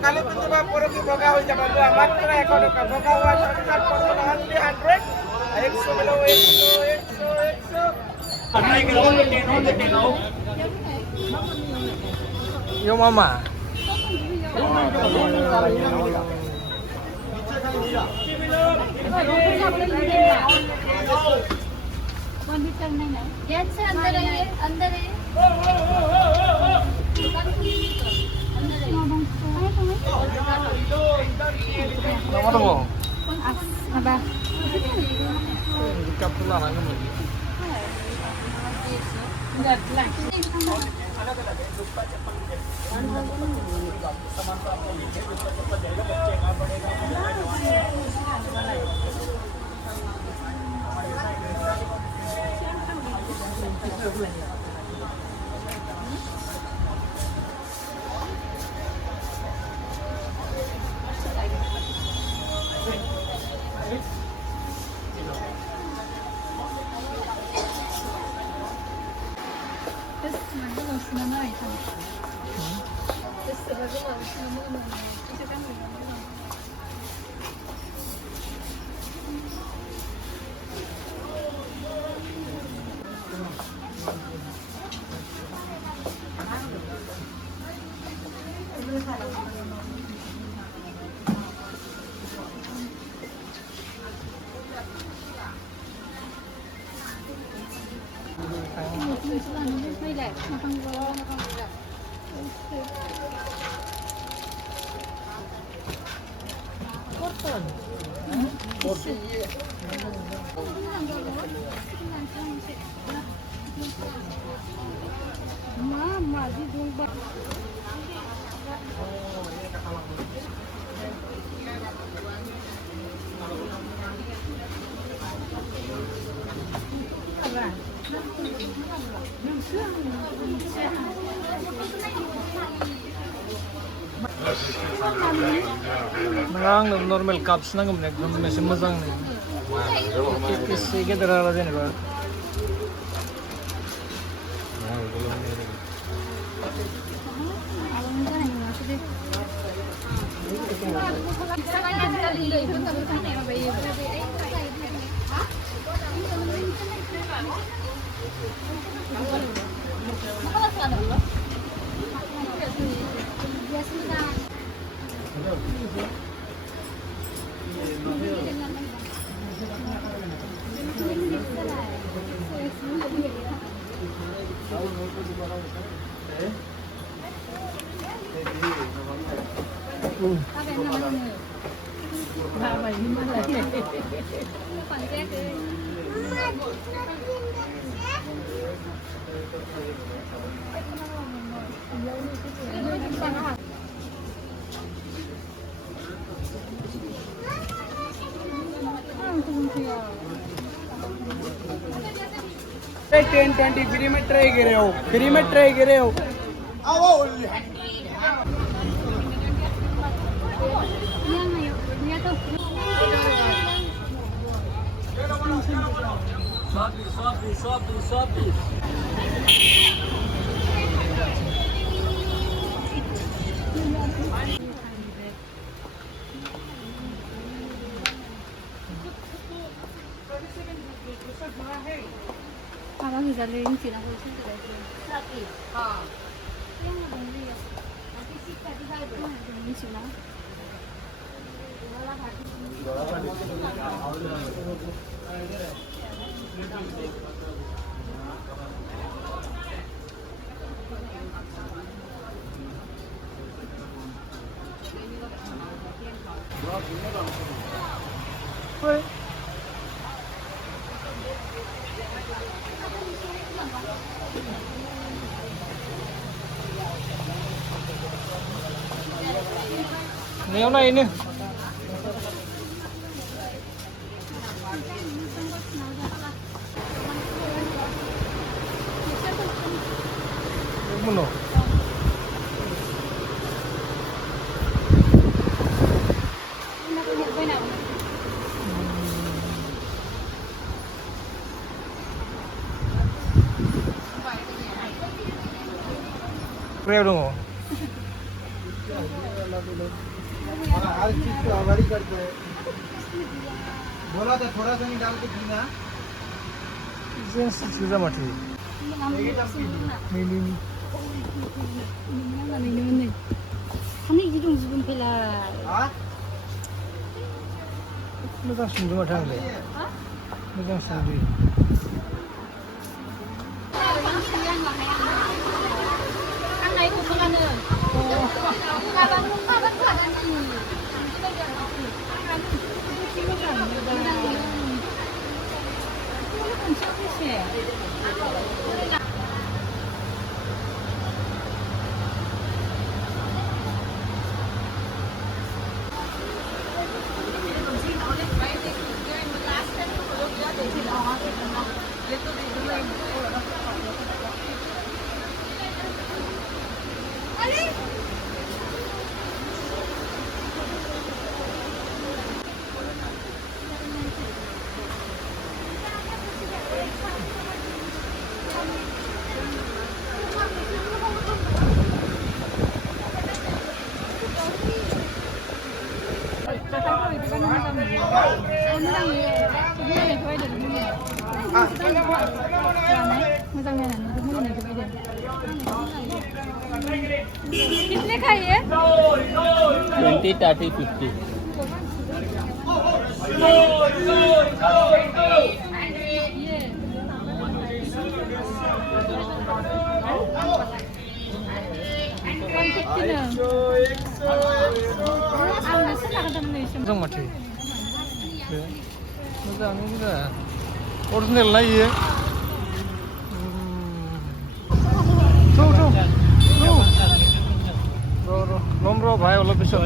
kali pintu ba puro ki boga hoy jaba dua matra ekor ka boga wa shortcut poro only 100 100 belo 100 Yo mama gate से अंदर है अंदर है Nomor mo? Apa? Ikat pula lang mo.ไม่แหลกมาฟังร้องมาฟังแบบมาที่ดวงบัต Nang normal cups nang gumne gumne se mazang ne. Kis ke darara dene ba. Ten 20 free में try करे हो free में try करे हो Abang bisa liring sih, aku sih tidak sih. Sapi. Yang ada ni ya. Nanti sih tadi saya itu ada ni sih lah. Ngayon na ini. Muno. Creo dong. हर चीज को हवारी करते हैं बोला था थोड़ा सा नहीं डाल के पीना Jeans sudah mati. Ini Kami hidung sebelum pela. हाँ macam sungguh macam ni. Macam sungguh. Ang naik ko pala nun. Kaban mo ka ni. कितने का ये 20, 30, 50. Macam mati. Macam ni dah. Original lah ye. Tuh. Bro, nomor bahaya kalau bisa.